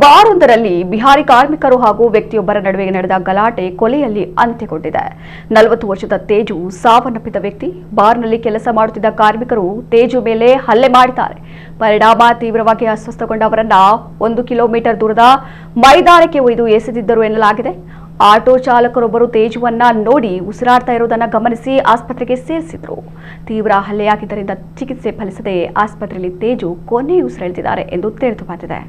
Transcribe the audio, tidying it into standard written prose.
ಬಾರೊಂದರಲ್ಲಿ ಬಿಹಾರಿ ಕಾರ್ಮಿಕರು ಹಾಗೂ ವ್ಯಕ್ತಿಯೊಬ್ಬರ ನಡುವೆ ನಡೆದ ಗಲಾಟೆ ಕೊಲೆಯಲ್ಲಿ ಅಂತ್ಯಗೊಂಡಿದೆ. 40 ವರ್ಷದ ತೇಜು ಸಾವನ್ನಪ್ಪಿದ ವ್ಯಕ್ತಿ. ಬಾರ್ನಲ್ಲಿ ಕೆಲಸ ಮಾಡುತ್ತಿದ್ದ ಕಾರ್ಮಿಕರು ತೇಜು ಮೇಲೆ ಹಲ್ಲೆ ಮಾಡಿದ್ದಾರೆ. ಪರಿಣಾಮ ತೀವ್ರವಾಗಿ ಅಸ್ವಸ್ಥಗೊಂಡ ಅವರನ್ನ 1 ಕಿಲೋಮೀಟರ್ ದೂರದ ಮೈದಾನಕ್ಕೆ ಒಯ್ದು ಎಸೆದಿದ್ದರು ಎನ್ನಲಾಗಿದೆ. ಆಟೋ ಚಾಲಕರೊಬ್ಬರು ತೇಜುವನ್ನ ನೋಡಿ ಉಸಿರಾಡ್ತಾ ಇರುವುದನ್ನು ಗಮನಿಸಿ ಆಸ್ಪತ್ರೆಗೆ ಸೇರಿಸಿದ್ರು. ತೀವ್ರ ಹಲ್ಲೆಯಾಗಿದ್ದರಿಂದ ಚಿಕಿತ್ಸೆ ಫಲಿಸದೆ ಆಸ್ಪತ್ರೆಯಲ್ಲಿ ತೇಜು ಕೊನೆಯುಸಿರೆಳೆದಿದ್ದಾರೆ ಎಂದು ತಿಳಿದು ಬಂದಿದೆ.